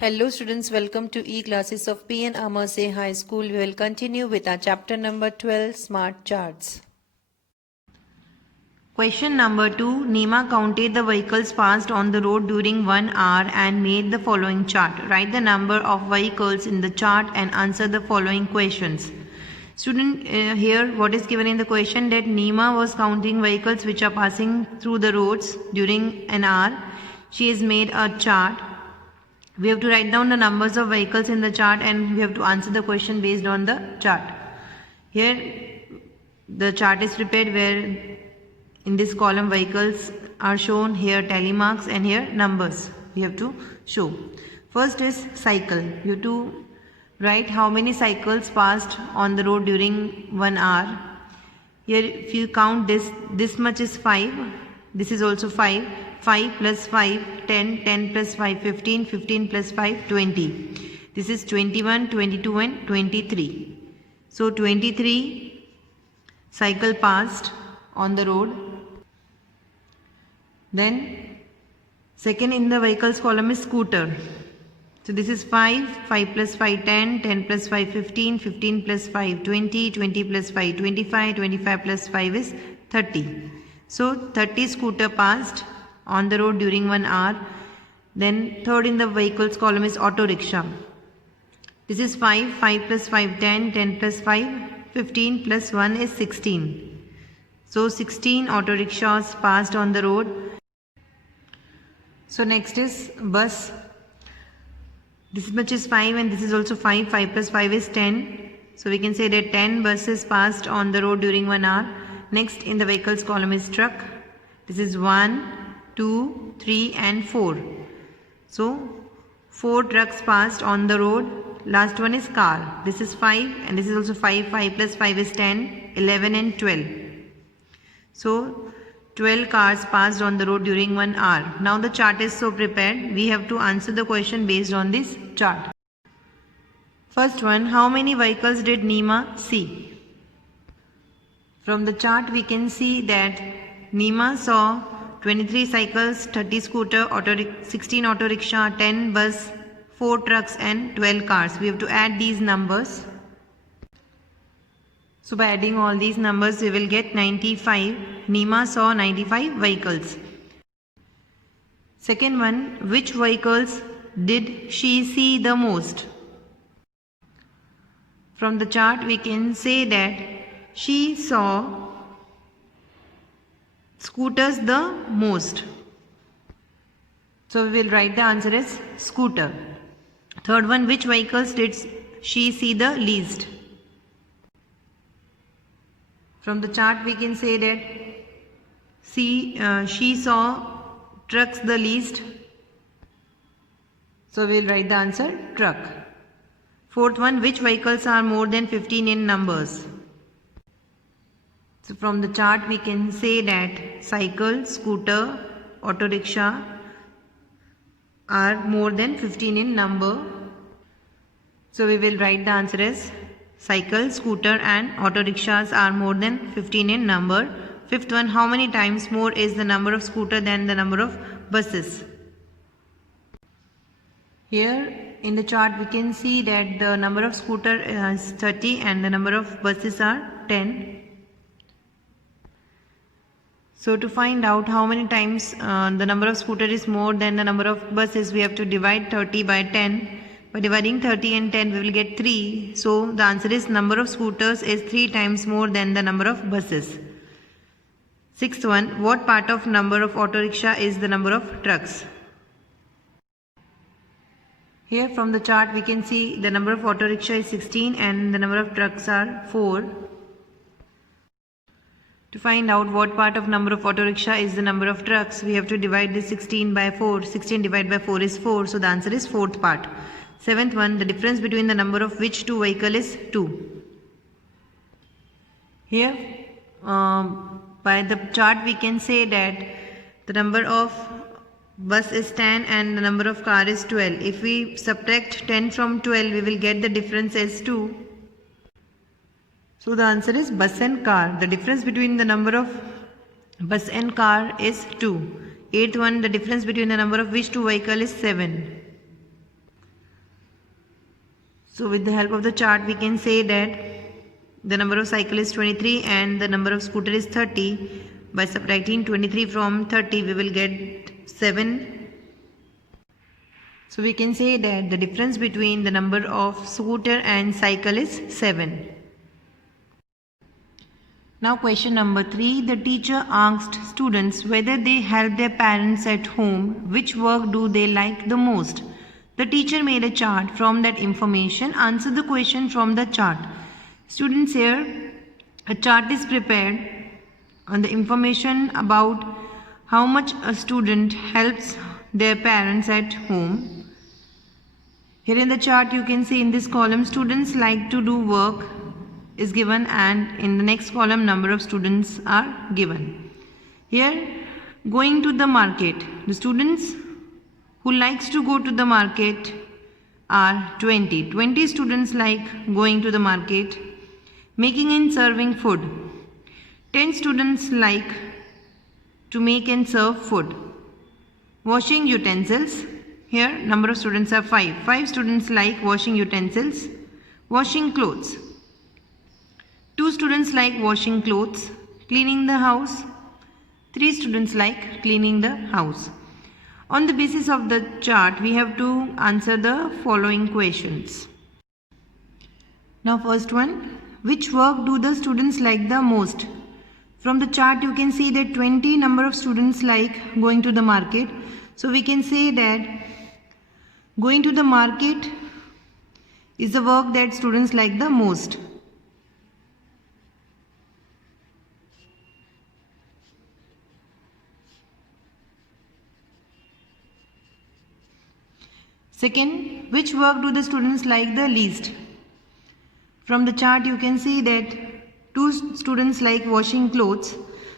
Hello students, welcome to e-classes of P.N. Amerse High School. We will continue with our chapter number 12, Smart Charts. Question number 2. Nima counted the vehicles passed on the road during 1 hour and made the following chart. Write the number of vehicles in the chart and answer the following questions. Student, here what is given in the question that Nima was counting vehicles which are passing through the roads during an hour. She has made a chart. We have to write down the numbers of vehicles in the chart and we have to answer the question based on the chart. Here the chart is prepared where in this column vehicles are shown, here tally marks and here numbers we have to show. First is cycle. You have to write how many cycles passed on the road during 1 hour. Here if you count this much is 5, this is also 5, 5 plus 5, 10, 10 plus 5, 15, 15 plus 5, 20. This is 21, 22 and 23. So 23 cycle passed on the road. Then second in the vehicles column is scooter. So this is 5, 5 plus 5, 10, 10 plus 5, 15, 15 plus 5, 20, 20 plus 5, 25, 25 plus 5 is 30. So 30 scooter passed on the road during 1 hour. Then third in the vehicles column is auto rickshaw. This is 5, 5 plus 5, 10, 10 plus 5, 15 plus 1 is 16. So 16 auto rickshaws passed on the road. So next is bus. This much is 5 and this is also 5, 5 plus 5 is 10. So we can say that 10 buses passed on the road during 1 hour. Next in the vehicles column is truck. This is 1, 2, 3 and 4. So 4 trucks passed on the road. Last one is car. This is 5 and this is also 5. 5 plus 5 is 10, 11 and 12. So 12 cars passed on the road during 1 hour. Now the chart is so prepared. We have to answer the question based on this chart. First one, how many vehicles did Nima see? From the chart we can see that Nima saw 23 cycles, 30 scooter, 16 auto rickshaw, 10 bus, 4 trucks and 12 cars. We have to add these numbers. So by adding all these numbers we will get 95. Nima saw 95 vehicles. Second one, which vehicles did she see the most? From the chart we can say that she saw scooters the most. So we will write the answer as scooter. Third one, which vehicles did she see the least? From the chart we can say that she saw trucks the least. So we will write the answer truck. Fourth one, which vehicles are more than 15 in numbers? So from the chart we can say that cycle, scooter, auto rickshaw are more than 15 in number. So we will write the answer as cycle, scooter and auto rickshaws are more than 15 in number. Fifth one, how many times more is the number of scooter than the number of buses? Here in the chart we can see that the number of scooter is 30 and the number of buses are 10. So to find out how many times the number of scooter is more than the number of buses, we have to divide 30 by 10. By dividing 30 and 10 we will get 3. So the answer is number of scooters is 3 times more than the number of buses. Sixth one, what part of number of auto rickshaw is the number of trucks? Here from the chart we can see the number of auto rickshaw is 16 and the number of trucks are 4. To find out what part of number of auto rickshaw is the number of trucks, we have to divide this 16 by 4. 16 divided by 4 is 4. So the answer is fourth part. Seventh one, the difference between the number of which two vehicle is 2. Here by the chart we can say that the number of bus is 10 and the number of car is 12. If we subtract 10 from 12 we will get the difference as 2. So the answer is bus and car. The difference between the number of bus and car is 2. Eighth one, the difference between the number of which two vehicle is 7. So with the help of the chart, we can say that the number of cycle is 23 and the number of scooter is 30. By subtracting 23 from 30, we will get 7. So we can say that the difference between the number of scooter and cycle is 7. Now question number 3. The teacher asked students whether they help their parents at home. Which work do they like the most? The teacher made a chart from that information. Answer the question from the chart. Students, here a chart is prepared on the information about how much a student helps their parents at home. Here in the chart you can see in this column students like to do work is given, and in the next column number of students are given. Here going to the market, the students who likes to go to the market are 20. 20 students like going to the market. Making and serving food, 10 students like to make and serve food. Washing utensils, here number of students are 5. 5 students like washing utensils. Washing clothes, 2 students like washing clothes. Cleaning the house, 3 students like cleaning the house. On the basis of the chart, we have to answer the following questions. Now first one, which work do the students like the most? From the chart you can see that 20 number of students like going to the market. So we can say that going to the market is the work that students like the most. Second, which work do the students like the least? From the chart you can see that 2 students like washing clothes.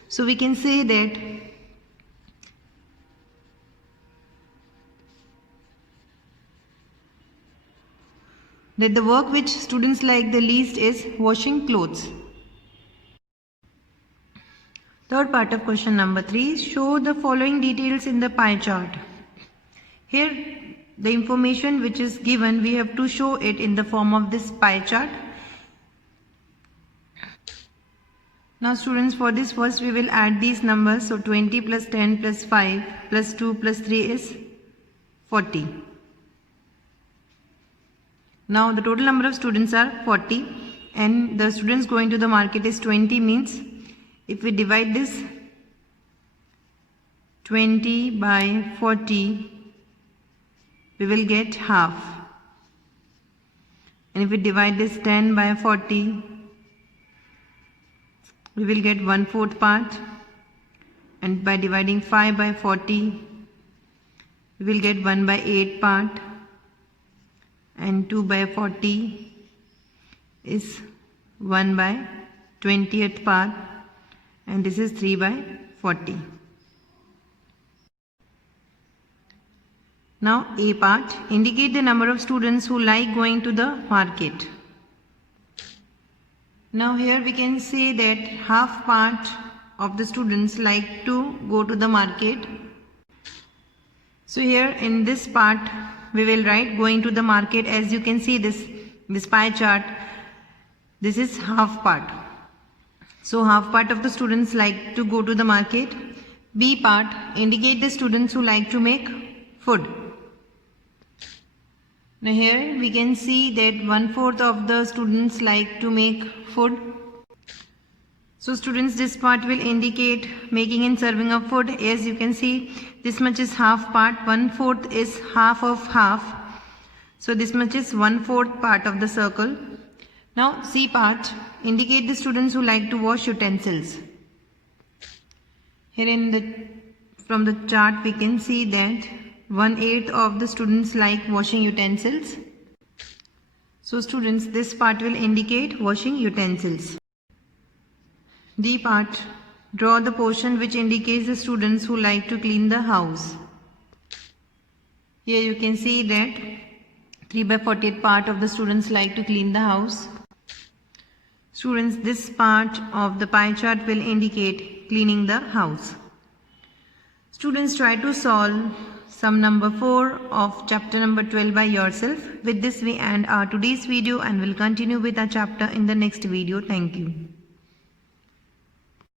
So we can say that the work which students like the least is washing clothes. Third part of question number 3. Show the following details in the pie chart. Here the information which is given, we have to show it in the form of this pie chart. Now students, for this first we will add these numbers. So 20 plus 10 plus 5 plus 2 plus 3 is 40. Now the total number of students are 40 and the students going to the market is 20, means if we divide this 20 by 40, we will get half. And if we divide this 10 by 40, we will get 1/4 part, and by dividing 5 by 40, we will get 1 by 8 part, and 2 by 40 is 1 by 20th part, and this is 3 by 40. Now A part, indicate the number of students who like going to the market. Now here we can say that half part of the students like to go to the market. So here in this part we will write going to the market. As you can see this pie chart, this is half part. So half part of the students like to go to the market. B part, indicate the students who like to make food. Now here we can see that 1/4 of the students like to make food. So students, this part will indicate making and serving of food. As you can see, this much is half part, 1/4 is half of half. So this much is 1/4 part of the circle. Now C part, indicate the students who like to wash utensils. Here from the chart we can see that 1/8 of the students like washing utensils. So students, this part will indicate washing utensils. D part, draw the portion which indicates the students who like to clean the house. Here you can see that 3 by 40th part of the students like to clean the house. Students, this part of the pie chart will indicate cleaning the house. Students, try to solve sum number 4 of chapter number 12 by yourself. With this we end our today's video and will continue with our chapter in the next video. Thank you.